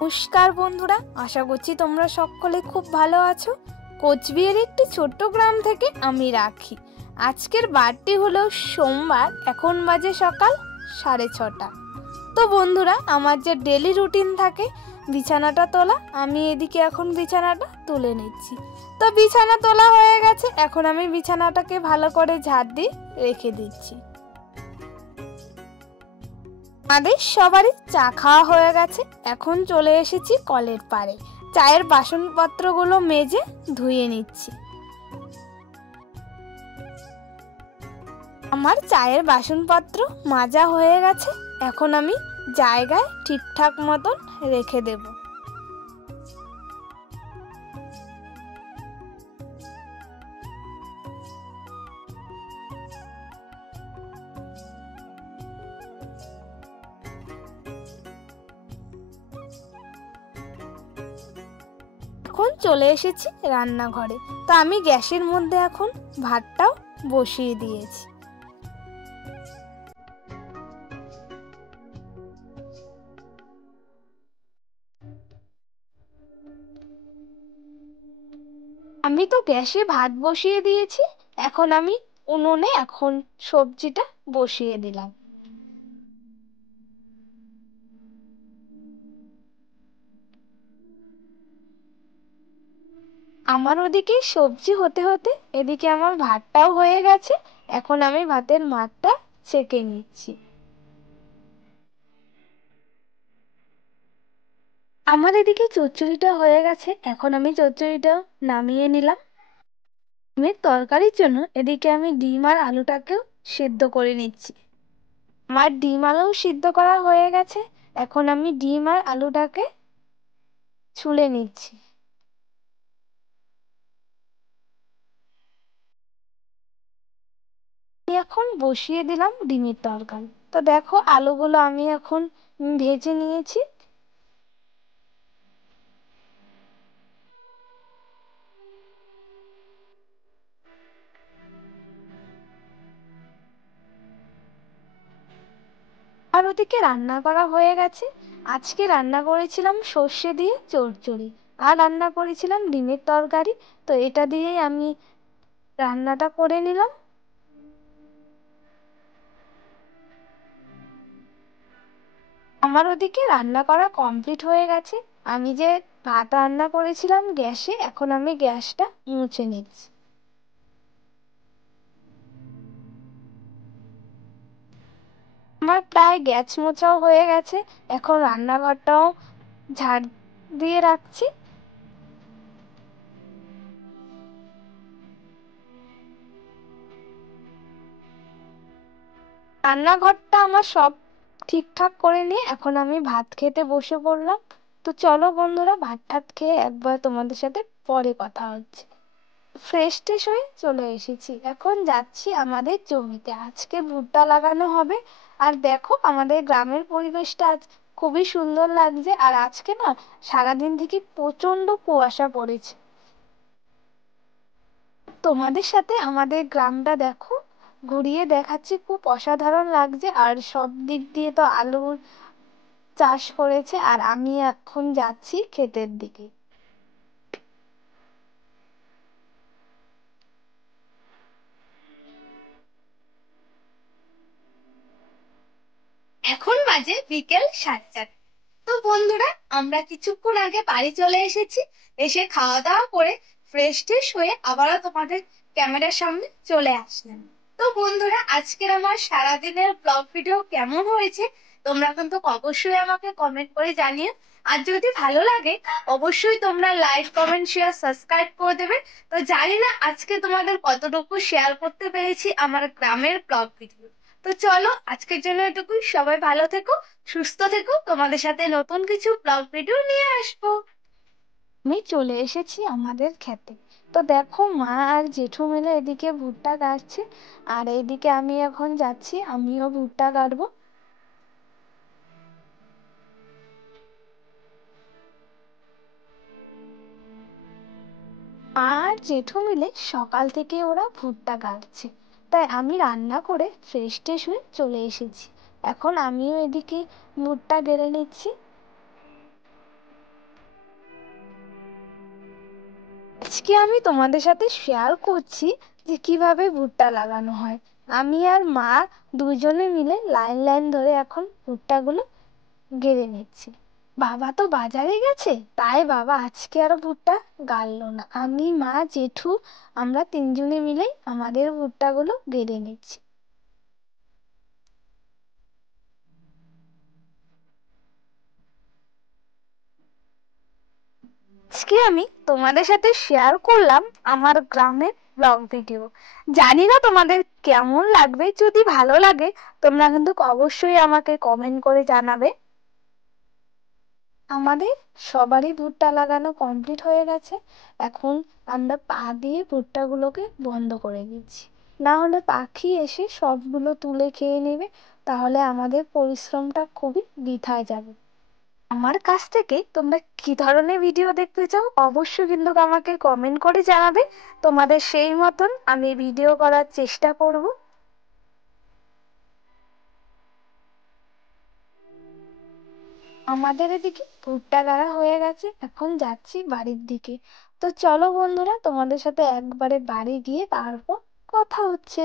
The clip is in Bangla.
নমস্কার বন্ধুরা, আশা করছি তোমরা সকলে খুব ভালো আছো। কোচবিহারের একটি ছোট্ট গ্রাম থেকে আমি রাখি। আজকের বারটি হলো সোমবার, এখন বাজে সকাল 6:30। তো বন্ধুরা, আমার যে ডেলি রুটিন থাকে বিছানাটা তোলা, আমি এদিকে এখন বিছানাটা তুলে নিচ্ছি। তো বিছানা তোলা হয়ে গেছে, এখন আমি বিছানাটাকে ভালো করে ঝাড় দিয়ে রেখে দিচ্ছি। আমাদের সবারই চা খাওয়া হয়ে গেছে, এখন চলে এসেছি কলের পাড়ে। চায়ের বাসনপত্রগুলো মেজে ধুয়ে নিচ্ছি। আমার চায়ের বাসনপত্র মাজা হয়ে গেছে, এখন আমি জায়গায় ঠিকঠাক মতন রেখে দেব। এখন চলে এসেছি রান্নাঘরে। তো আমি গ্যাসের মধ্যে এখন ভাতটাও বসিয়ে দিয়েছি। আমি তো গ্যাসে ভাত বসিয়ে দিয়েছি, এখন আমি উনুনে এখন সবজিটা বসিয়ে দিলাম। আমার ওদিকে সবজি হতে হতে এদিকে আমার ভাতটাও হয়ে গেছে, এখন আমি ভাতের মারটা ছেঁকে নিচ্ছি। আমার এদিকে চচ্চড়িটা হয়ে গেছে, এখন আমি চচ্চড়িটা নামিয়ে নিলাম। ডিমের তরকারির জন্য এদিকে আমি ডিম আর আলুটাকেও সিদ্ধ করে নিচ্ছি। আমার ডিম আলু সিদ্ধ করা হয়ে গেছে, এখন আমি ডিম আর আলুটাকে ছুলে নিচ্ছি। আমি এখন বসিয়ে দিলাম ডিমের তরকারি। তো দেখো, আলুগুলো আমি এখন ভেজে নিয়েছি। আর ওদিকে রান্না করা হয়ে গেছে। আজকে রান্না করেছিলাম সর্ষে দিয়ে চচ্চড়ি, আর রান্না করেছিলাম ডিমের তরকারি। তো এটা দিয়েই আমি রান্নাটা করে নিলাম। আমার ওদিকে রান্না করা কমপ্লিট হয়ে গেছে। আমি যে ভাত রান্না করেছিলাম গ্যাসে, এখন আমি গ্যাসটা মুছে নিচ্ছি। আমার প্রায় গ্যাস মোছাও হয়ে গেছে, এখন রান্নাঘরটাও ঝাড় দিয়ে রাখছি। রান্নাঘরটা আমার সব ঠিকঠাক করে নিয়ে এখন আমি ভাত খেতে বসে পড়লাম। তো চলো বন্ধুরা, ভাত টাত খেয়ে একবার তোমাদের সাথে পরে কথা হচ্ছে। ফ্রেশ ট্রেশ হয়ে চলে এসেছি, এখন যাচ্ছি আমাদের জমিতে। আজকে ভুট্টা লাগানো হবে। আর দেখো, আমাদের গ্রামের পরিবেশটা আজ খুবই সুন্দর লাগছে। আর আজকে না, সারাদিন থেকে প্রচন্ড কুয়াশা পড়েছে। তোমাদের সাথে আমাদের গ্রামটা দেখো ঘুরিয়ে দেখাচ্ছি, খুব অসাধারণ লাগছে। আর সব দিক দিয়ে তো আলুর চাষ করেছে, আর আমি এখন যাচ্ছি ক্ষেতের দিকে। এখন বাজে বিকেল 4:30। তো বন্ধুরা, আমরা কিছুক্ষণ আগে বাড়ি চলে এসেছি। এসে খাওয়া দাওয়া করে ফ্রেশ ট্রেশ হয়ে আবারও তোমাদের ক্যামেরার সামনে চলে আসলাম। তো বন্ধুরা, আজকের আমার সারাদিনের ব্লগ ভিডিও কেমন হয়েছে তোমরা কিন্তু অবশ্যই আমাকে কমেন্ট করে জানিও। আর যদি ভালো লাগে অবশ্যই তোমরা লাইক কমেন্ট শেয়ার সাবস্ক্রাইব করে দেবে। তো জানি না আজকে তোমাদের কতটুকু শেয়ার করতে পেরেছি আমার গ্রামের ব্লগ ভিডিও। তো চলো, আজকের জন্য এটুকুই। সবাই ভালো থেকো, সুস্থ থেকো, তোমাদের সাথে নতুন কিছু ব্লগ ভিডিও নিয়ে আসবো। আমি চলে এসেছি আমাদের খেতে। তো দেখো, মা আর জেঠু মিলে এদিকে ভুট্টা কাটছে, আর এইদিকে আমি এখন যাচ্ছি, আমিও ভুট্টা কাটবো। মা আর জেঠু মিলে সকাল থেকে ওরা ভুট্টা কাটছে, তাই আমি রান্না করে ফ্রেশ ট্রেশ হয়ে চলে এসেছি। এখন আমিও এদিকে ভুট্টা বেড়ে নিচ্ছি। আজকে আমি তোমাদের সাথে শেয়ার করছি যে কিভাবে ভুট্টা লাগানো হয়। আমি আর মা দুজনে মিলে লাইন লাইন ধরে এখন ভুট্টাগুলো গেড়ে নিচ্ছি। বাবা তো বাজারে গেছে, তাই বাবা আজকে আর ভুট্টা গাড়লো না। আমি, মা, জেঠু আমরা তিনজনে মিলেই আমাদের ভুট্টাগুলো গেড়ে নিচ্ছি। আজকে আমি তোমাদের সাথে শেয়ার করলাম আমার গ্রামের ব্লগ ভিডিও। জানি না তোমাদের কেমন লাগবে, যদি ভালো লাগে তোমরা কিন্তু অবশ্যই আমাকে কমেন্ট করে জানাবে। আমাদের সবারই ভুট্টা লাগানো কমপ্লিট হয়ে গেছে। এখন আমরা পা দিয়ে ভুট্টাগুলোকে বন্ধ করে দিচ্ছি, না হলে পাখি এসে সবগুলো তুলে খেয়ে নেবে, তাহলে আমাদের পরিশ্রমটা খুবই বৃথায় যাবে। আমার কাছ থেকে তোমরা কি ধরনের ভিডিও দেখতে চাও অবশ্যই কিন্তু আমাকে কমেন্ট করে জানাবে। তোমাদের সেই মতন আমি ভিডিও করার চেষ্টা করব। আমাদের এদিকে ভুট্টা গাড়া হয়ে গেছে, এখন যাচ্ছি বাড়ির দিকে। তো চলো বন্ধুরা, তোমাদের সাথে একবারে বাড়ি গিয়ে তারপর কথা হচ্ছে।